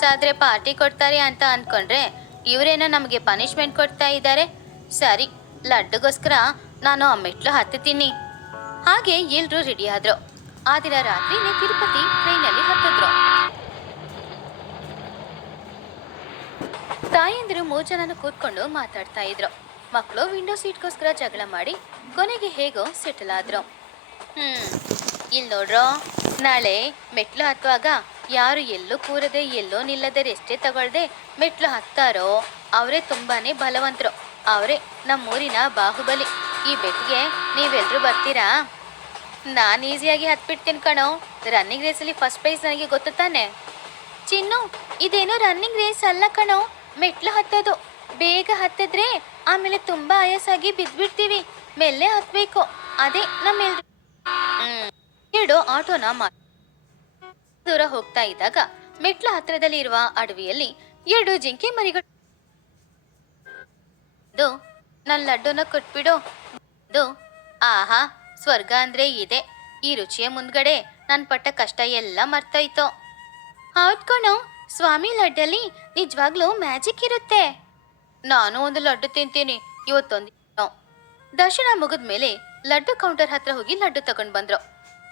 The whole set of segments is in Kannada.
ಪಾಸ್ ಆದ್ರೆ ಪಾರ್ಟಿ ಕೊಡ್ತಾರೆ ಅಂತ ಅನ್ಕೊಂಡ್ರೆ ಇವರೇನೋ ನಮಗೆ ಪನಿಷ್ಮೆಂಟ್ ಕೊಡ್ತಾ ಇದ್ದಾರೆ. ಸರಿ, ಲಡ್ಡುಗೋಸ್ಕರ ನಾನು ಆ ಮೆಟ್ಲು ಹತ್ತುತ್ತೀನಿ. ಹಾಗೆ ಎಲ್ರೂ ರೆಡಿ ಆದ್ರು. ಆ ದಿನ ರಾತ್ರಿನೇ ತಿರುಪತಿ ಟ್ರೈನಲ್ಲಿ ಹತ್ತಿದ್ರು. ತಾಯಂದಿರು 3 ಜನನು ಕೂತ್ಕೊಂಡು ಮಾತಾಡ್ತಾ ಇದ್ರು. ಮಕ್ಕಳು ವಿಂಡೋ ಸೀಟ್ಗೋಸ್ಕರ ಜಗಳ ಮಾಡಿ ಕೊನೆಗೆ ಹೇಗೋ ಸೆಟಲ್ ಆದ್ರು. ಇಲ್ಲಿ ನೋಡ್ರೋ, ನಾಳೆ ಮೆಟ್ಲು ಹತ್ತುವಾಗ ಯಾರು ಎಲ್ಲೂ ಕೂರದೆ ಎಲ್ಲೋ ನಿಲ್ಲದೆ ರೆಸ್ಟೇ ತಗೊಳ್ದೆ ಮೆಟ್ಲು ಹತ್ತಾರೋ ಅವರೇ ತುಂಬಾನೇ ಬಲವಂತರು. ಅವರೇ ನಮ್ಮೂರಿನ ಬಾಹುಬಲಿ. ಈ ಬೆಟ್ಟಿಗೆ ನೀವೆಲ್ಲರೂ ಬರ್ತೀರಾ? ನಾನು ಈಸಿಯಾಗಿ ಹತ್ಬಿಡ್ತೀನಿ ಕಣೋ. ರನ್ನಿಂಗ್ ರೇಸಲ್ಲಿ ಫಸ್ಟ್ ಪ್ರೈಸ್ ನನಗೆ ಗೊತ್ತು ತಾನೆ. ಚಿನ್ನು, ಇದೇನೋ ರನ್ನಿಂಗ್ ರೇಸ್ ಅಲ್ಲ ಕಣೋ, ಮೆಟ್ಲು ಹತ್ತೋದು. ಬೇಗ ಹತ್ತಿದ್ರೆ ಆಮೇಲೆ ತುಂಬಾ ಆಯಾಸಾಗಿ ಬಿದ್ದ್ಬಿಡ್ತೀವಿ. ಮೆಲ್ಲೆ ಹತ್ಬೇಕು. ಅದೇ ನಮ್ಮೆಲ್ರು. ಎರಡು ಆಟೋನ ದೂರ ಹೋಗ್ತಾ ಇದ್ದಾಗ ಮೆಟ್ಲ ಹತ್ತಿರದಲ್ಲಿ ಇರುವ ಅಡವಿಯಲ್ಲಿ 2 ಜಿಂಕೆ ಮರಿಗಳು. ನನ್ನ ಲಡ್ಡುನ ಕೊಟ್ಬಿಡು. ಆಹಾ, ಸ್ವರ್ಗ ಅಂದ್ರೆ ಇದೆ. ಈ ರುಚಿಯ ಮುಂದ್ಗಡೆ ನನ್ ಪಟ್ಟ ಕಷ್ಟ ಎಲ್ಲ ಮರ್ತೋಯ್ತು. ಹೌದ್ ಕಣೋ, ಸ್ವಾಮಿ ಲಡ್ಡಲ್ಲಿ ನಿಜವಾಗ್ಲೂ ಮ್ಯಾಜಿಕ್ ಇರುತ್ತೆ. ನಾನು ಒಂದು ಲಡ್ಡು ತಿಂತೀನಿ ಇವತ್ತೊಂದು. ದರ್ಶನ ಮುಗಿದ್ಮೇಲೆ ಲಡ್ಡು ಕೌಂಟರ್ ಹತ್ರ ಹೋಗಿ ಲಡ್ಡು ತಗೊಂಡ್ ಬಂದ್ರು.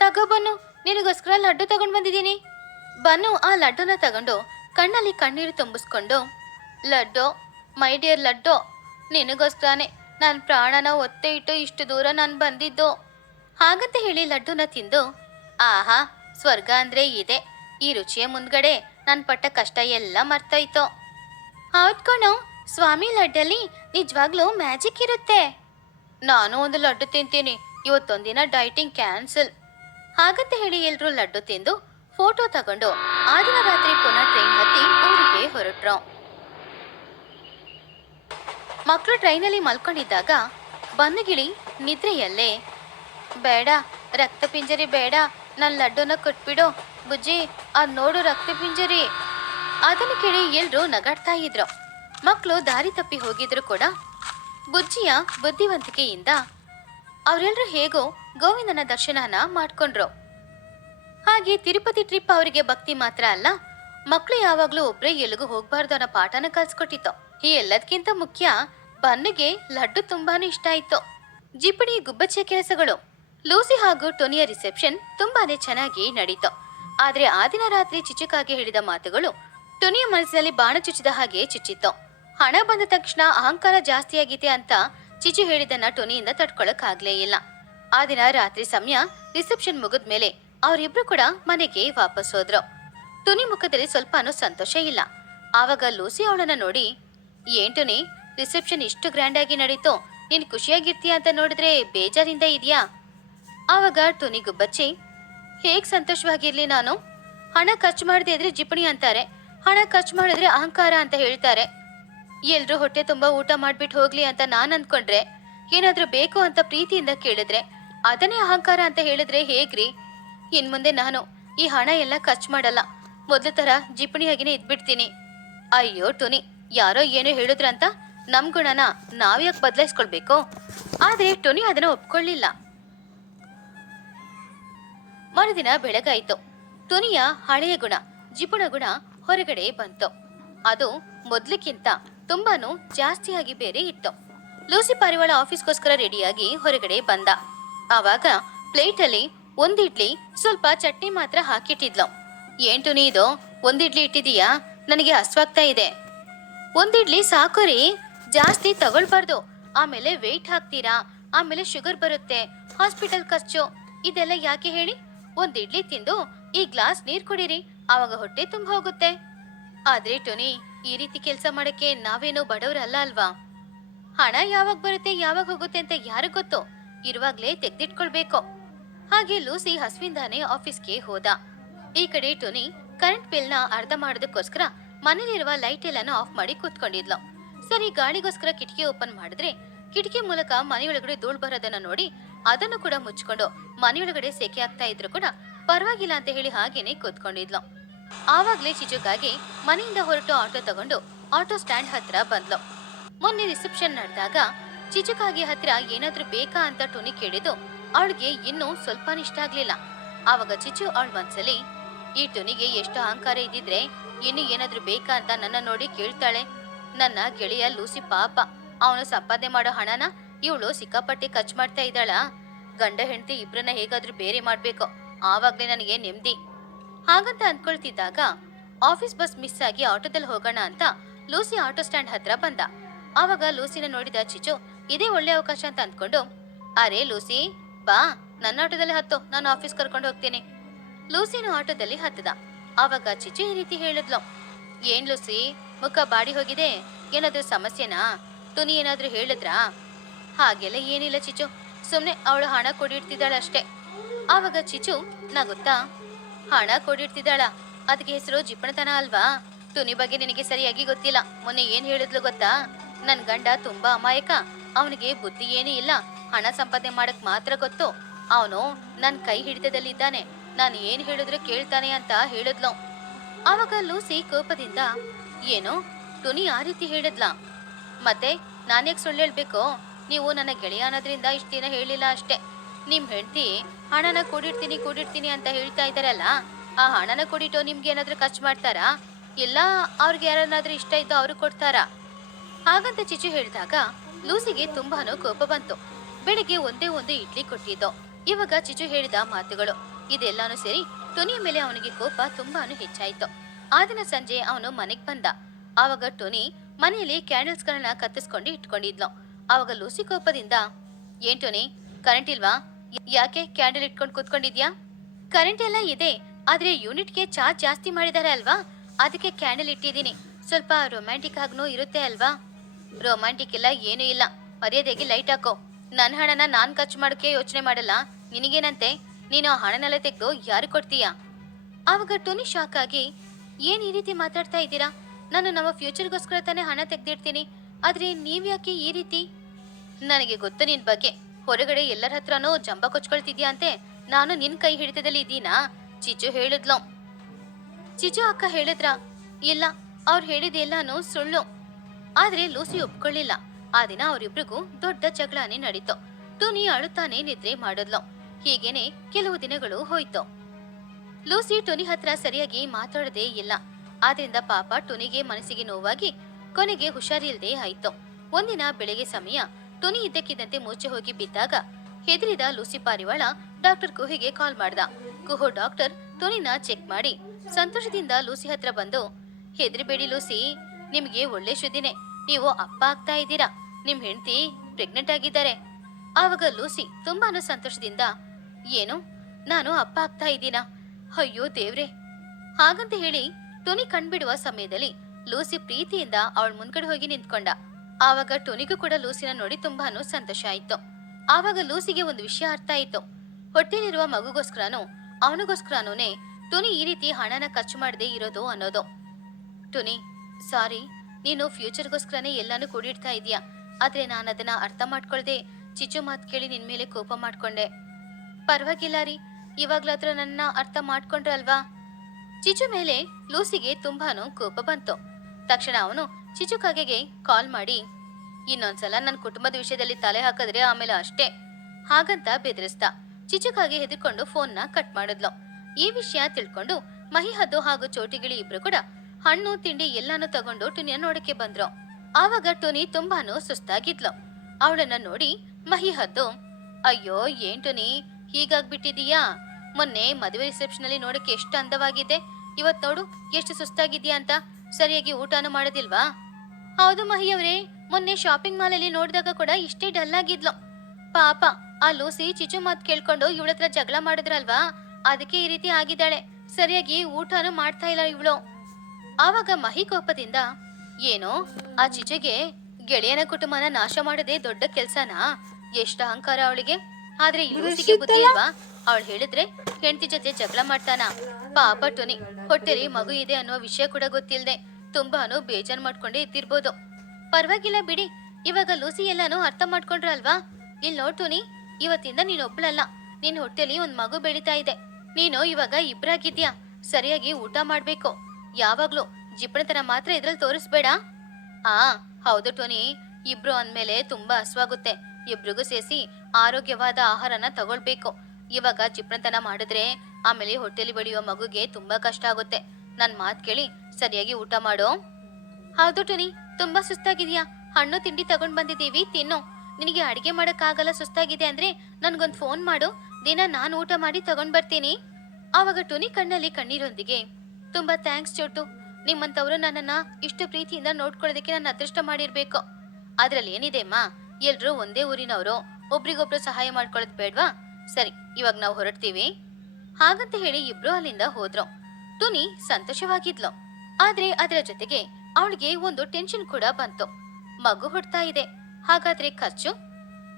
ತಗೋ ಬನ್ನು, ನಿನಗೋಸ್ಕರ ಲಡ್ಡು ತಗೊಂಡ್ ಬಂದಿದ್ದೀನಿ. ಬನ್ನು ಆ ಲಡ್ಡುನ ತಗೊಂಡು ಕಣ್ಣಲ್ಲಿ ಕಣ್ಣೀರು ತುಂಬಿಸ್ಕೊಂಡು, ಲಡ್ಡು, ಮೈ ಡಿಯರ್ ಲಡ್ಡು, ನಿನಗೋಸ್ಕರನೇ ನನ್ನ ಪ್ರಾಣನ ಒತ್ತೆ ಇಟ್ಟು ಇಷ್ಟು ದೂರ ನಾನು ಬಂದಿದ್ದು. ಹಾಗಂತ ಹೇಳಿ ಲಡ್ಡುನ ತಿಂದು, ಆಹಾ, ಸ್ವರ್ಗ ಅಂದ್ರೆ ಇದೆ. ಈ ರುಚಿಯ ಮುಂದ್ಗಡೆ ನನ್ನ ಪಟ್ಟ ಕಷ್ಟ ಎಲ್ಲ ಮರ್ತೋಯ್ತು. ಹೌದ್ ಕಣೋ, ಸ್ವಾಮಿ ಲಡ್ಡಲ್ಲಿ ನಿಜವಾಗ್ಲೂ ಮ್ಯಾಜಿಕ್ ಇರುತ್ತೆ. ನಾನು ಒಂದು ಲಡ್ಡು ತಿಂತೀನಿ ಇವತ್ತೊಂದಿನ, ಡೈಟಿಂಗ್ ಕ್ಯಾನ್ಸಲ್. ಹಾಗಂತ ಹೇಳಿ ಎಲ್ರೂ ಲಡ್ಡು ತಿಂದು ಫೋಟೋ ತಗೊಂಡು ಆ ದಿನ ರಾತ್ರಿ ಪುನಃ ಟ್ರೈನ್ ಹತ್ತಿ ಊರಿಗೆ ಹೊರಟ್ರು. ಮಕ್ಕಳು ಟ್ರೈನಲ್ಲಿ ಮಲ್ಕೊಂಡಿದ್ದಾಗ ಬನ್ನುಗಿಳಿ ನಿದ್ರೆಯಲ್ಲೇ, ಬೇಡ ರಕ್ತ ಪಿಂಜರಿ ಬೇಡ, ನನ್ನ ಲಡ್ಡುನ ಕೊಟ್ಬಿಡು ಬುಜ್ಜಿ, ಅದ್ ನೋಡು ರಕ್ತ ಪಿಂಜರಿ. ಅದನ್ನು ಕೇಳಿ ಎಲ್ರೂ ನಗಾಡ್ತಾ ಇದ್ರು. ಮಕ್ಕಳು ದಾರಿ ತಪ್ಪಿ ಹೋಗಿದ್ರು ಕೂಡ ಬುಜ್ಜಿಯ ಬುದ್ಧಿವಂತಿಕೆಯಿಂದ ಅವರೆಲ್ಲರೂ ಹೇಗೋ ಗೋವಿಂದನ ದರ್ಶನನ ಮಾಡ್ಕೊಂಡ್ರು. ಹಾಗೆ ತಿರುಪತಿ ಟ್ರಿಪ್ ಅವರಿಗೆ ಭಕ್ತಿ ಮಾತ್ರ ಅಲ್ಲ, ಮಕ್ಕಳು ಯಾವಾಗ್ಲೂ ಒಬ್ರೇ ಎಲ್ಲಿಗೂ ಹೋಗ್ಬಾರ್ದು ಅನ್ನೋ ಪಾಠನ ಕಲ್ಸ್ಕೊಟ್ಟಿತ್ತು. ಈ ಎಲ್ಲದಕ್ಕಿಂತ ಮುಖ್ಯ, ಬನ್ನುಗೆ ಲಡ್ಡು ತುಂಬಾನು ಇಷ್ಟ ಆಯ್ತು. ಜಿಪಣಿ ಗುಬ್ಬಚ್ಚೆ ಕೆಲಸಗಳು, ಲೂಸಿ ಹಾಗೂ ಟೊನಿಯ ರಿಸೆಪ್ಷನ್ ತುಂಬಾನೇ ಚೆನ್ನಾಗಿ ನಡೀತು. ಆದ್ರೆ ಆ ದಿನ ರಾತ್ರಿ ಚಿಚುಕಾಗೆ ಹೇಳಿದ ಮಾತುಗಳು ಟೊನಿಯ ಮನಸ್ಸಿನಲ್ಲಿ ಬಾಣ ಚುಚ್ಚಿದ ಹಾಗೆ ಚುಚ್ಚಿತ್ತು. ಹಣ ಬಂದ ತಕ್ಷಣ ಅಹಂಕಾರ ಜಾಸ್ತಿಯಾಗಿದೆ ಅಂತ ಚಿಚು ಹೇಳಿದನ್ನ ಟೊನಿಯಿಂದ ತಡ್ಕೊಳಕ್ ಆಗ್ಲೇ ಇಲ್ಲ. ಆ ದಿನ ರಾತ್ರಿ ಸಮಯ ರಿಸೆಪ್ಷನ್ ಮುಗಿದ್ಮೇಲೆ ಅವರಿಬ್ರು ಕೂಡ ಮನೆಗೆ ವಾಪಸ್ ಹೋದ್ರು. ಟೊನಿ ಮುಖದಲ್ಲಿ ಸ್ವಲ್ಪನೂ ಸಂತೋಷ ಇಲ್ಲ. ಆವಾಗ ಲೂಸಿ ಅವಳನ್ನ ನೋಡಿ, ಏನ್ ಟೊನಿ, ರಿಸೆಪ್ಷನ್ ಇಷ್ಟು ಗ್ರ್ಯಾಂಡ್ ಆಗಿ ನಡೀತು, ನೀನ್ ಖುಷಿಯಾಗಿರ್ತೀಯ ಅಂತ ನೋಡಿದ್ರೆ ಬೇಜಾರಿಂದ ಇದೆಯಾ? ಆವಾಗ ಟೊನಿ ಗುಬ್ಬಚ್ಚಿ, ಹೇಗ್ ಸಂತೋಷವಾಗಿರ್ಲಿ ನಾನು? ಹಣ ಖರ್ಚು ಮಾಡದೆ ಇದ್ರೆ ಜಿಪಣಿ ಅಂತಾರೆ, ಹಣ ಖರ್ಚು ಮಾಡಿದ್ರೆ ಅಹಂಕಾರ ಅಂತ ಹೇಳ್ತಾರೆ. ಎಲ್ರೂ ಹೊಟ್ಟೆ ತುಂಬಾ ಊಟ ಮಾಡ್ಬಿಟ್ಟು ಹೋಗ್ಲಿ ಅಂತ ನಾನ್ ಅಂದ್ಕೊಂಡ್ರೆ, ಏನಾದ್ರೂ ಬೇಕು ಅಂತ ಪ್ರೀತಿಯಿಂದ ಕೇಳಿದ್ರೆ ಅದನ್ನೇ ಅಹಂಕಾರ ಅಂತ ಹೇಳಿದ್ರೆ ಹೇಗ್ರಿ? ಇನ್ ಮುಂದೆ ನಾನು ಈ ಹಣ ಎಲ್ಲ ಖರ್ಚು ಮಾಡಲ್ಲ, ಮೊದ್ಲು ತರ ಜಿಪಣಿಯಾಗಿನೇ ಇದ್ಬಿಡ್ತೀನಿ. ಅಯ್ಯೋ ಟೊನಿ, ಯಾರೋ ಏನೋ ಹೇಳಿದ್ರಂತ ನಮ್ ಗುಣನ ನಾವ್ಯಾಕೆ ಬದಲಾಯಿಸ್ಕೊಳ್ಬೇಕು? ಆದ್ರೆ ಟೊನಿ ಅದನ್ನ ಒಪ್ಕೊಳ್ಳಿಲ್ಲ. ಮರುದಿನ ಬೆಳಗಾಯ್ತು. ಟೊನಿಯ ಹಳೆಯ ಗುಣ, ಜಿಪುಣ ಗುಣ ಹೊರಗಡೆ ಬಂತು. ಅದು ಮೊದ್ಲಿಕ್ಕಿಂತ ತುಂಬಾನು ಜಾಸ್ತಿಯಾಗಿ ಬೇರೆ ಇತ್ತು. ಲೂಸಿ ಪಾರಿವಾಳ ಆಫೀಸ್ಗೋಸ್ಕರ ರೆಡಿಯಾಗಿ ಹೊರಗಡೆ ಬಂದ. ಆವಾಗ ಪ್ಲೇಟಲ್ಲಿ ಒಂದಿಡ್ಲಿ ಸ್ವಲ್ಪ ಚಟ್ನಿ ಮಾತ್ರ ಹಾಕಿಟ್ಟಿದ್ಲು. ಏನ್ ಟೊನಿ ಇದು, ಒಂದಿಡ್ಲಿ ಇಟ್ಟಿದೀಯಾ? ನನಗೆ ಹಸ್ವಾಗ್ತಾ ಇದೆ. ಒಂದಿಡ್ಲಿ ಸಾಕು ರೀ, ಜಾಸ್ತಿ ತಗೊಳ್ಬಾರ್ದು, ಆಮೇಲೆ ವೆಯ್ಟ್ ಹಾಕ್ತೀರಾ, ಆಮೇಲೆ ಶುಗರ್ ಬರುತ್ತೆ, ಹಾಸ್ಪಿಟಲ್ ಖರ್ಚು, ಇದೆಲ್ಲ ಯಾಕೆ ಹೇಳಿ? ಒಂದ್ ಇಡ್ಲಿ ತಿಂದು ಈ ಗ್ಲಾಸ್ ನೀರ್ ಕುಡೀರಿ, ಆವಾಗ ಹೊಟ್ಟೆ ತುಂಬ ಹೋಗುತ್ತೆ. ಆದ್ರೆ ಟೊನಿ, ಈ ರೀತಿ ಕೆಲಸ ಮಾಡಕ್ಕೆ ನಾವೇನೋ ಬಡವ್ರಲ್ಲ ಅಲ್ವಾ? ಹಣ ಯಾವಾಗ ಬರುತ್ತೆ ಯಾವಾಗ ಹೋಗುತ್ತೆ ಅಂತ ಯಾರಿಗ್ ಗೊತ್ತು? ಇರುವಾಗ್ಲೇ ತೆಗ್ದಿಟ್ಕೊಳ್ಬೇಕು. ಹಾಗೆ ಲೂಸಿ ಹಸ್ವಿಂದಾನೆ ಆಫೀಸ್ಗೆ ಹೋದ. ಈ ಕಡೆ ಟೊನಿ ಕರೆಂಟ್ ಬಿಲ್ ನ ಅರ್ಧ ಮಾಡೋದಕ್ಕೋಸ್ಕರ ಮನೇಲಿರುವ ಲೈಟ್ ಎಲ್ಲಾನು ಆಫ್ ಮಾಡಿ ಕೂತ್ಕೊಂಡಿದ್ಲು. ಸರಿ, ಗಾಳಿಗೋಸ್ಕರ ಕಿಟಕಿ ಓಪನ್ ಮಾಡಿದ್ರೆ ಕಿಟಕಿ ಮೂಲಕ ಮನೆಯೊಳಗಡೆ ಧೂಳ್ ಬರೋದನ್ನ ನೋಡಿ ಅದನ್ನು ಕೂಡ ಮುಚ್ಕೊಂಡು ಮನೆಯೊಳಗಡೆ ಸೆಕೆ ಆಗ್ತಾ ಇದ್ರು ಕೂಡ ಪರವಾಗಿಲ್ಲ ಅಂತ ಹೇಳಿ ಹಾಗೇನೆ ಕೂತ್ಕೊಂಡಿದ್ಲು. ಆವಾಗ್ಲೇ ಚಿಚುಕಾಗಿ ಮನೆಯಿಂದ ಹೊರಟು ಆಟೋ ತಗೊಂಡು ಆಟೋ ಸ್ಟ್ಯಾಂಡ್ ಹತ್ರ ಬಂದ್ಲು. ಮೊನ್ನೆ ರಿಸೆಪ್ಷನ್ ನಡೆದಾಗ ಚಿಚುಕಾಗಿ ಹತ್ರ ಏನಾದ್ರೂ ಬೇಕಾ ಅಂತ ಟೊನಿ ಕೇಳಿದ್ದು ಅವಳಿಗೆ ಇನ್ನೂ ಸ್ವಲ್ಪ ಇಷ್ಟ ಆಗ್ಲಿಲ್ಲ. ಆವಾಗ ಚಿಚು ಅವಳ ಮನ್ಸಲ್ಲಿ, ಈ ಟುನಿಗೆ ಎಷ್ಟು ಅಹಂಕಾರ ಇದ್ದಿದ್ರೆ ಇನ್ನು ಏನಾದ್ರೂ ಬೇಕಾ ಅಂತ ನನ್ನ ನೋಡಿ ಕೇಳ್ತಾಳೆ. ನನ್ನ ಗೆಳೆಯ ಲೂಸಿ ಪಾಪ, ಅವನು ಸಂಪಾದನೆ ಮಾಡೋ ಹಣನ ಇವಳು ಸಿಕ್ಕಾಪಟ್ಟೆ ಖರ್ಚು ಮಾಡ್ತಾ ಇದ್ದಾಳ. ಗಂಡ ಹೆಂಡತಿ ಇಬ್ರನ್ನ ಹೇಗಾದ್ರೂ ಬೇರೆ ಮಾಡ್ಬೇಕು, ಆವಾಗ್ಲೇ ನನಗೆ ನೆಮ್ಮದಿ. ಹಾಗಂತ ಅಂದ್ಕೊಳ್ತಿದ್ದಾಗ ಆಫೀಸ್ ಬಸ್ ಮಿಸ್ ಆಗಿ ಆಟೋದಲ್ಲಿ ಹೋಗೋಣ ಅಂತ ಲೂಸಿ ಆಟೋ ಸ್ಟ್ಯಾಂಡ್ ಹತ್ರ ಬಂದ. ಆವಾಗ ಲೂಸಿನ ನೋಡಿದ ಚಿಚು ಇದೇ ಒಳ್ಳೆ ಅವಕಾಶ ಅಂತ ಅಂದ್ಕೊಂಡು, ಅರೆ ಲೂಸಿ ಬಾ, ನನ್ನ ಆಟೋದಲ್ಲಿ ಹತ್ತು, ನಾನು ಆಫೀಸ್ ಕರ್ಕೊಂಡು ಹೋಗ್ತೀನಿ. ಲೂಸಿನ ಆಟೋದಲ್ಲಿ ಹತ್ತದ. ಆವಾಗ ಚಿಚು ಈ ರೀತಿ ಹೇಳಿದ್ಲು, ಏನ್ ಲೂಸಿ ಮುಖ ಬಾಡಿ ಹೋಗಿದೆ, ಏನಾದ್ರೂ ಸಮಸ್ಯೆನಾ? ತುನಿ ಏನಾದ್ರೂ ಹೇಳಿದ್ರಾ? ಹಾಗೆಲ್ಲ ಏನಿಲ್ಲ ಚಿಚು, ಸುಮ್ನೆ ಅವಳು ಹಣ ಕೊಡಿಡ್ತಿದ್ದಾಳಷ್ಟೇ. ಆವಾಗ ಚಿಚು ನಗುತ್ತಾ, ಹಣ ಕೊಡಿಡ್ತಿದ್ದಾಳ, ಅದಕ್ಕೆ ಹೆಸರು ಜಿಪ್ಪಣತನ ಅಲ್ವಾ? ತುನಿ ಬಗ್ಗೆ ನಿನಗೆ ಸರಿಯಾಗಿ ಗೊತ್ತಿಲ್ಲ. ಮೊನ್ನೆ ಏನ್ ಹೇಳಿದ್ಲು ಗೊತ್ತಾ? ನನ್ ಗಂಡ ತುಂಬಾ ಅಮಾಯಕ, ಅವನಿಗೆ ಬುದ್ಧಿ ಏನೂ ಇಲ್ಲ, ಹಣ ಸಂಪಾದನೆ ಮಾಡಕ್ ಮಾತ್ರ ಗೊತ್ತು, ಅವನು ನನ್ ಕೈ ಹಿಡಿತದಲ್ಲಿದ್ದಾನೆ, ನಾನು ಏನ್ ಹೇಳಿದ್ರು ಕೇಳ್ತಾನೆ ಅಂತ ಹೇಳಿದ್ಲು. ಆವಾಗ ಲೂಸಿ ಕೋಪದಿಂದ, ಏನು ತುನಿ ಆ ರೀತಿ ಹೇಳಿದ್ಲ? ಮತ್ತೆ ನಾನ್ಯಾಕೆ ಸುಳ್ಳು ಹೇಳ್ಬೇಕು? ನೀವು ನನ್ನ ಗೆಳೆಯ ಅನ್ನೋದ್ರಿಂದ ಇಷ್ಟ ದಿನ ಹೇಳಿಲ್ಲ ಅಷ್ಟೇ. ನಿಮ್ ಹೆಂಡತಿ ಹಣನ ಕೂಡಿಡ್ತೀನಿ ಅಂತ ಹೇಳ್ತಾ ಇದ್ದಾರಲ್ಲ, ಆ ಹಣನ ಕೂಡಿಟ್ಟು ನಿಮ್ಗೆ ಏನಾದ್ರೂ ಖರ್ಚು ಮಾಡ್ತಾರಾ, ಇಲ್ಲ ಅವ್ರಿಗೆ ಯಾರನ್ನಾದ್ರೂ ಇಷ್ಟ ಇದ್ದು ಅವ್ರು ಕೊಡ್ತಾರಾ? ಹಾಗಂತ ಚಿಚು ಹೇಳಿದಾಗ ಲೂಸಿಗೆ ತುಂಬಾನು ಕೋಪ ಬಂತು. ಬೆಳಿಗ್ಗೆ ಒಂದೇ ಒಂದು ಇಡ್ಲಿ ಕೊಟ್ಟಿದ್ದು, ಇವಾಗ ಚಿಚು ಹೇಳಿದ ಮಾತುಗಳು ಇದೆಲ್ಲಾನು ಸೇರಿ ಟೊನಿಯ ಮೇಲೆ ಅವನಿಗೆ ಕೋಪ ತುಂಬಾನು ಹೆಚ್ಚಾಯ್ತು. ಆ ದಿನ ಸಂಜೆ ಅವನು ಮನೆಗ್ ಬಂದ. ಆವಾಗ ಟೊನಿ ಮನೆಯಲ್ಲಿ ಕ್ಯಾಂಡಲ್ಸ್ ಗಳನ್ನ ಕತ್ತಿಸ್ಕೊಂಡು ಇಟ್ಕೊಂಡಿದ್ಲು. ಆವಾಗ ಲೂಸಿ ಕೋಪದಿಂದ, ಏನ್ ಟೊನಿ, ಕರೆಂಟ್ ಇಲ್ವಾ? ಯಾಕೆ ಕ್ಯಾಂಡಲ್ ಇಟ್ಕೊಂಡು ಕೂತ್ಕೊಂಡಿದ್ಯಾ? ಕರೆಂಟ್ ಎಲ್ಲ ಇದೆ, ಆದ್ರೆ ಯೂನಿಟ್ಗೆ ಚಾರ್ಜ್ ಜಾಸ್ತಿ ಮಾಡಿದಾರೆ ಅಲ್ವಾ, ಅದಕ್ಕೆ ಕ್ಯಾಂಡಲ್ ಇಟ್ಟಿದ್ದೀನಿ. ಸ್ವಲ್ಪ ರೊಮ್ಯಾಂಟಿಕ್ ಆಗ್ನೂ ಇರುತ್ತೆ ಅಲ್ವಾ? ರೊಮ್ಯಾಂಟಿಕ್ ಎಲ್ಲ ಏನೂ ಇಲ್ಲ, ಮರ್ಯಾದೆಗೆ ಲೈಟ್ ಹಾಕೋ. ನನ್ನ ಹಣನ ನಾನ್ ಖರ್ಚು ಮಾಡೋಕೆ ಯೋಚನೆ ಮಾಡಲ್ಲ, ನಿನಗೇನಂತೆ? ನೀನು ಆ ಹಣನೆಲ್ಲ ತೆಗೆದು ಯಾರು ಕೊಡ್ತೀಯಾ? ಆವಾಗ ಟೊನಿ ಶಾಕ್ ಆಗಿ, ಏನ್ ಈ ರೀತಿ ಮಾತಾಡ್ತಾ ಇದ್ದೀರಾ? ನಾನು ನಮ್ಮ ಫ್ಯೂಚರ್ಗೋಸ್ಕರ ತಾನೇ ಹಣ ತೆಗ್ದಿಡ್ತೀನಿ, ಆದ್ರೆ ನೀವ್ಯಾಕೆ ಈ ರೀತಿ? ನನಗೆ ಗೊತ್ತು ನಿನ್ ಬಗ್ಗೆ, ಹೊರಗಡೆ ಎಲ್ಲರ ಹತ್ರನೂ ಜಂಬ ಕೊಚ್ಕೊಳ್ತಿದ್ಯಾ ಅಂತೆ, ನಾನು ನಿನ್ ಕೈ ಹಿಡಿತದಲ್ಲಿ ಇದ್ದೀನಾ? ಚಿಚು ಹೇಳಿದ್ಲು. ಚಿಚು ಅಕ್ಕ ಹೇಳಿದ್ರ? ಇಲ್ಲ, ಅವ್ರು ಹೇಳಿದೆಲ್ಲಾನು ಸುಳ್ಳು. ಆದ್ರೆ ಲೂಸಿ ಒಪ್ಕೊಳ್ಳಿಲ್ಲ. ಆ ದಿನ ಅವರಿಬ್ರಿಗೂ ದೊಡ್ಡ ಜಗಳಾನೆ ನಡೀತು. ಟುನಿ ಅಳುತ್ತಾನೆ ನಿದ್ರೆ ಮಾಡಿದ್ಲು. ಹೀಗೇನೆ ಕೆಲವು ದಿನಗಳು ಹೋಯ್ತು. ಲೂಸಿ ಟುನಿ ಹತ್ರ ಸರಿಯಾಗಿ ಮಾತಾಡದೇ ಇಲ್ಲ. ಆದ್ರಿಂದ ಪಾಪ ಟುನಿಗೆ ಮನಸ್ಸಿಗೆ ನೋವಾಗಿ ಕೊನೆಗೆ ಹುಷಾರಿಲ್ದೇ ಆಯ್ತು. ಒಂದಿನ ಬೆಳಿಗ್ಗೆ ಸಮಯ ಟುನಿ ಇದ್ದಕ್ಕಿದ್ದಂತೆ ಮೂರ್ಛೆ ಹೋಗಿ ಬಿದ್ದಾಗ ಹೆದರಿದ ಲೂಸಿ ಪಾರಿವಾಳ ಡಾಕ್ಟರ್ ಕುಹಿಗೆ ಕಾಲ್ ಮಾಡ್ದ. ಕುಹು ಡಾಕ್ಟರ್ ಟುನಿನ ಚೆಕ್ ಮಾಡಿ ಸಂತೋಷದಿಂದ ಲೂಸಿ ಹತ್ರ ಬಂದು, ಹೆದರಿಬೇಡಿ ಲೂಸಿ, ನಿಮ್ಗೆ ಒಳ್ಳೆ ಸುದ್ದಿನೇ, ನೀವು ಅಪ್ಪ ಆಗ್ತಾ ಇದ್ದೀರಾ, ನಿಮ್ ಹೆಂಡತಿ ಪ್ರೆಗ್ನೆಂಟ್ ಆಗಿದ್ದಾರೆ. ಆವಾಗ ಲೂಸಿ ತುಂಬಾನು ಸಂತೋಷದಿಂದ, ಏನು, ನಾನು ಅಪ್ಪ ಆಗ್ತಾ ಇದ್ದೀನಾ? ಅಯ್ಯೋ ದೇವ್ರೆ! ಹಾಗಂತ ಹೇಳಿ ಟೊನಿ ಕಣ್ಬಿಡುವ ಸಮಯದಲ್ಲಿ ಲೂಸಿ ಪ್ರೀತಿಯಿಂದ ಅವಳ ಮುಂದ್ಗಡೆ ಹೋಗಿ ನಿಂತ್ಕೊಂಡ. ಆವಾಗ ಟೊನಿಗೂ ಕೂಡ ಲೂಸಿನ ನೋಡಿ ತುಂಬಾನು ಸಂತೋಷ ಆಯ್ತು. ಆವಾಗ ಲೂಸಿಗೆ ಒಂದು ವಿಷಯ ಅರ್ಥ ಆಯ್ತು. ಹೊಟ್ಟೆಲಿರುವ ಮಗುಗೋಸ್ಕರನೂ ಅವನಿಗೋಸ್ಕರನೂನೇ ಟೊನಿ ಈ ರೀತಿ ಹಣನ ಖರ್ಚು ಮಾಡದೆ ಇರೋದು ಅನ್ನೋದು. ಟೊನಿ, ಸಾರಿ, ನೀನು ಫ್ಯೂಚರ್ಗೋಸ್ಕರನೇ ಎಲ್ಲಾನು ಕೂಡಿಡ್ತಾ ಇದೀಯಾ, ಆದ್ರೆ ನಾನು ಅದನ್ನ ಅರ್ಥ ಮಾಡ್ಕೊಳ್ದೆ ಚಿಚು ಮಾತು ಕೇಳಿ ನಿನ್ ಮೇಲೆ ಕೋಪ ಮಾಡ್ಕೊಂಡೆ. ಪರವಾಗಿಲ್ಲ ರೀ, ಇವಾಗ್ಲಾದ್ರೂ ನನ್ನ ಅರ್ಥ ಮಾಡ್ಕೊಂಡ್ರಲ್ವಾ? ಚಿಚು ಮೇಲೆ ಲೂಸಿಗೆ ತುಂಬಾನು ಕೋಪ ಬಂತು. ತಕ್ಷಣ ಅವನು ಚಿಚು ಕಾಗೆಗೆ ಕಾಲ್ ಮಾಡಿ, ಇನ್ನೊಂದ್ಸಲ ನನ್ನ ಕುಟುಂಬದ ವಿಷಯದಲ್ಲಿ ತಲೆ ಹಾಕಿದ್ರೆ ಆಮೇಲೆ ಅಷ್ಟೇ, ಹಾಗಂತ ಬೆದರಿಸ್ದ. ಚಿಚು ಕಾಗೆ ಹೆದರ್ಕೊಂಡು ಫೋನ್ನ ಕಟ್ ಮಾಡಿದ್ಲು. ಈ ವಿಷಯ ತಿಳ್ಕೊಂಡು ಮಹಿಹದ್ದು ಹಾಗೂ ಚೋಟಿಗಿಳಿ ಇಬ್ರು ಕೂಡ ಹಣ್ಣು ತಿಂಡಿ ಎಲ್ಲಾನು ತಗೊಂಡು ಟುನಿಯ ನೋಡಕ್ಕೆ ಬಂದ್ರು. ಆವಾಗ ಟುನಿ ತುಂಬಾನು ಸುಸ್ತಾಗಿದ್ಲು. ಅವಳನ್ನ ನೋಡಿ ಮಹಿಹದ್ದು, ಅಯ್ಯೋ ಏನ್ ಟುನಿ ಹೀಗಾಗ್ಬಿಟ್ಟಿದೀಯಾ? ಮೊನ್ನೆ ಮದುವೆ ರಿಸೆಪ್ಷನ್ ಅಲ್ಲಿ ನೋಡಕ್ಕೆ ಎಷ್ಟು ಅಂದವಾಗಿದೆ, ಇವತ್ ನೋಡು ಎಷ್ಟು ಸುಸ್ತಾಗಿದ್ಯಾ ಅಂತ, ಸರಿಯಾಗಿ ಊಟನೂ ಮಾಡೋದಿಲ್ವಾ? ಹೌದು ಮಹಿಯವ್ರೆ, ಮೊನ್ನೆ ಶಾಪಿಂಗ್ ಮಾಲ್ ಅಲ್ಲಿ ನೋಡಿದಾಗ ಕೂಡ ಇಷ್ಟೇ ಡಲ್ ಆಗಿದ್ಲು. ಪಾಪ ಆ ಲೂಸಿ ಚಿಚು ಮಾತ್ ಕೇಳ್ಕೊಂಡು ಇವಳತ್ರ ಜಗಳ ಮಾಡಿದ್ರಲ್ವಾ, ಅದಕ್ಕೆ ಈ ರೀತಿ ಆಗಿದ್ದಾಳೆ, ಸರಿಯಾಗಿ ಊಟನೂ ಮಾಡ್ತಾ ಇಲ್ಲ ಇವಳು. ಆವಾಗ ಮಹಿ ಕೋಪದಿಂದ, ಏನೋ ಆ ಚಿಚುಗೆ ಗೆಳೆಯನ ಕುಟುಂಬನ ನಾಶ ಮಾಡದೆ ದೊಡ್ಡ ಕೆಲ್ಸನಾ? ಎಷ್ಟ ಅಹಂಕಾರ ಅವಳಿಗೆ. ಆದ್ರೆ ಈ ಲೂಸಿಗೆ ಬುದ್ಧಿ ಇಲ್ವಾ? ಅವಳು ಹೇಳಿದ್ರೆ ಹೆಂಡತಿ ಜೊತೆ ಜಗಳ ಮಾಡ್ತಾನ. ಪಾಪ ಟೊನಿ ಹೊಟ್ಟೆಲಿ ಮಗು ಇದೆ ಅನ್ನುವ ವಿಷಯ ಕೂಡ ಗೊತ್ತಿಲ್ದೆ ತುಂಬಾನು ಬೇಜಾರ್ ಮಾಡ್ಕೊಂಡೇ ಇದ್ದಿರ್ಬೋದು. ಪರವಾಗಿಲ್ಲ ಬಿಡಿ, ಇವಾಗ ಲೂಸಿ ಎಲ್ಲಾನು ಅರ್ಥ ಮಾಡ್ಕೊಂಡ್ರಲ್ವಾ? ಇಲ್ಲಿ ನೋಡ್ ಟೊನಿ, ಇವತ್ತಿಂದ ನೀನ್ ಒಬ್ಳಲ್ಲ, ನಿನ್ ಹೊಟ್ಟೆಲಿ ಒಂದ್ ಮಗು ಬೆಳೀತಾ ಇದೆ, ನೀನು ಇವಾಗ ಇಬ್ರಾಗಿದ್ಯಾ, ಸರಿಯಾಗಿ ಊಟ ಮಾಡ್ಬೇಕು, ಯಾವಾಗ್ಲೂ ಜಿಪ್ಪಣತನ ಮಾತ್ರ ಇದ್ರಲ್ಲಿ ತೋರಿಸ್ಬೇಡ. ಹೌದು ಟೊನಿ, ಇಬ್ರು ಅಂದ್ಮೇಲೆ ತುಂಬಾ ಹಸ್ವಾಗುತ್ತೆ, ಇಬ್ರಿಗೂ ಸೇರಿಸಿ ಆರೋಗ್ಯವಾದ ಆಹಾರನ ತಗೊಳ್ಬೇಕು. ಇವಾಗ ಜಿಪ್ಣತನ ಮಾಡಿದ್ರೆ ಆಮೇಲೆ ಹೊಟ್ಟೆಲಿ ಬೆಳೆಯೋ ಮಗುಗೆ ತುಂಬಾ ಕಷ್ಟ ಆಗುತ್ತೆ. ನನ್ ಮಾತ್ ಕೇಳಿ ಸರಿಯಾಗಿ ಊಟ ಮಾಡೋ. ಹೌದು ಟುನಿ, ತುಂಬಾ ಸುಸ್ತಾಗಿದ್ಯಾ? ಹಣ್ಣು ತಿಂಡಿ ತಗೊಂಡ್ ಬಂದಿದ್ದೀವಿ, ತಿನ್ನು. ನಿನಗೆ ಅಡಿಗೆ ಮಾಡಕ್ಕಾಗಲ್ಲ, ಸುಸ್ತಾಗಿದೆ ಅಂದ್ರೆ ನನ್ಗೊಂದ್ ಫೋನ್ ಮಾಡು, ದಿನ ನಾನ್ ಊಟ ಮಾಡಿ ತಗೊಂಡ್ ಬರ್ತೀನಿ. ಆವಾಗ ಟುನಿ ಕಣ್ಣಲ್ಲಿ ಕಣ್ಣೀರೊಂದಿಗೆ, ತುಂಬಾ ಥ್ಯಾಂಕ್ಸ್ ಚೋಟು, ನಿಮ್ಮಂತವ್ರು ನನ್ನನ್ನ ಇಷ್ಟು ಪ್ರೀತಿಯಿಂದ ನೋಡ್ಕೊಳ್ಳೋದಕ್ಕೆ ನನ್ನ ಅದೃಷ್ಟ ಮಾಡಿರ್ಬೇಕು. ಅದ್ರಲ್ಲಿ ಏನಿದೆ ಅಮ್ಮ, ಎಲ್ರೂ ಒಂದೇ ಊರಿನವರು, ಒಬ್ರಿಗೊಬ್ರು ಸಹಾಯ ಮಾಡ್ಕೊಳ್ಳೋದ್ ಬೇಡ್ವಾ? ಸರಿ, ಇವಾಗ ನಾವು ಹೊರಡ್ತೀವಿ. ಹಾಗಂತ ಹೇಳಿ ಇಬ್ರು ಅಲ್ಲಿಂದ ಹೋದ್ರು. ಟುನಿ ಸಂತೋಷವಾಗಿದ್ಲು, ಆದ್ರೆ ಅದರ ಜೊತೆಗೆ ಅವಳಿಗೆ ಒಂದು ಟೆನ್ಷನ್ ಕೂಡ ಬಂತು. ಮಗು ಹುಡ್ತಾ ಇದೆ, ಹಾಗಾದ್ರೆ ಖರ್ಚು?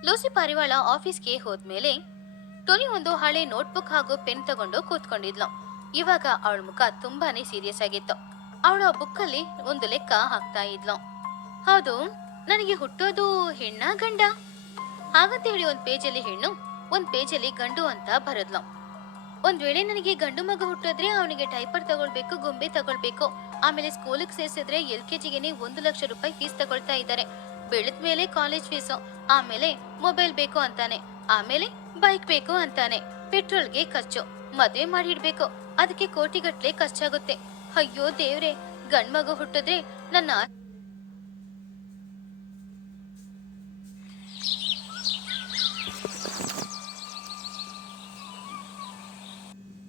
ಲೂಸಿ ಪಾರಿವಾಳ ಆಫೀಸ್ಗೆ ಹೋದ್ಮೇಲೆ ಟೋನಿ ಒಂದು ಹಳೆ ನೋಟ್ಬುಕ್ ಹಾಗೂ ಪೆನ್ ತಗೊಂಡು ಕೂತ್ಕೊಂಡಿದ್ಲು. ಇವಾಗ ಅವಳ ಮುಖ ತುಂಬಾನೇ ಸೀರಿಯಸ್ ಆಗಿತ್ತು. ಅವಳು ಆ ಬುಕ್ ಅಲ್ಲಿ ಒಂದು ಲೆಕ್ಕ ಹಾಕ್ತಾ ಇದ್ಲು. ಹೌದು, ನನಗೆ ಹುಟ್ಟೋದು ಹೆಣ್ಣ ಗಂಡ? ಹಾಗಂತ ಹೇಳಿ ಒಂದ್ ಪೇಜಲ್ಲಿ ಹೆಣ್ಣು, ಒಂದ್ ಪೇಜಲ್ಲಿ ಗಂಡು ಅಂತ ಬರದ್ಲು. ಒಂದ್ ವೇಳೆ ನನಗೆ ಗಂಡು ಮಗ ಹುಟ್ಟಿದ್ರೆ ಅವನಿಗೆ ಡೈಪರ್ ತಗೊಳ್ಬೇಕು, ಗೊಂಬೆ ತಗೊಳ್ಬೇಕು, ಆಮೇಲೆ ಸ್ಕೂಲಿಗೆ ಸೇರಿಸಿದ್ರೆ LKGಗೆ 1 ಲಕ್ಷ ರೂಪಾಯಿ ಫೀಸ್ ತಗೊಳ್ತಾ ಇದ್ದಾರೆ. ಬೆಳೆದ ಮೇಲೆ ಕಾಲೇಜ್ ಫೀಸು, ಆಮೇಲೆ ಮೊಬೈಲ್ ಬೇಕು ಅಂತಾನೆ, ಆಮೇಲೆ ಬೈಕ್ ಬೇಕು ಅಂತಾನೆ, ಪೆಟ್ರೋಲ್ಗೆ ಖರ್ಚು, ಮದ್ವೆ ಮಾಡಿಡ್ಬೇಕು, ಅದಕ್ಕೆ ಕೋಟಿಗಟ್ಲೆ ಖರ್ಚಾಗುತ್ತೆ. ಅಯ್ಯೋ ದೇವ್ರೆ, ಗಂಡ್ ಮಗು ಹುಟ್ಟಿದ್ರೆ ನನ್ನ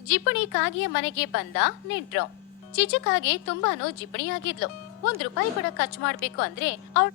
ಜಿಪಣಿ ಕಾಗೆಯ ಮನೆಗೆ ಬಂದ ನೆಂಟ್ರು. ಚಿಚು ಕಾಗೆ ತುಂಬಾನು ಜಿಪಣಿಯಾಗಿದ್ಲು. 1 ರೂಪಾಯಿ ಕೂಡ ಖರ್ಚು ಮಾಡ್ಬೇಕು ಅಂದ್ರೆ ಅವಳು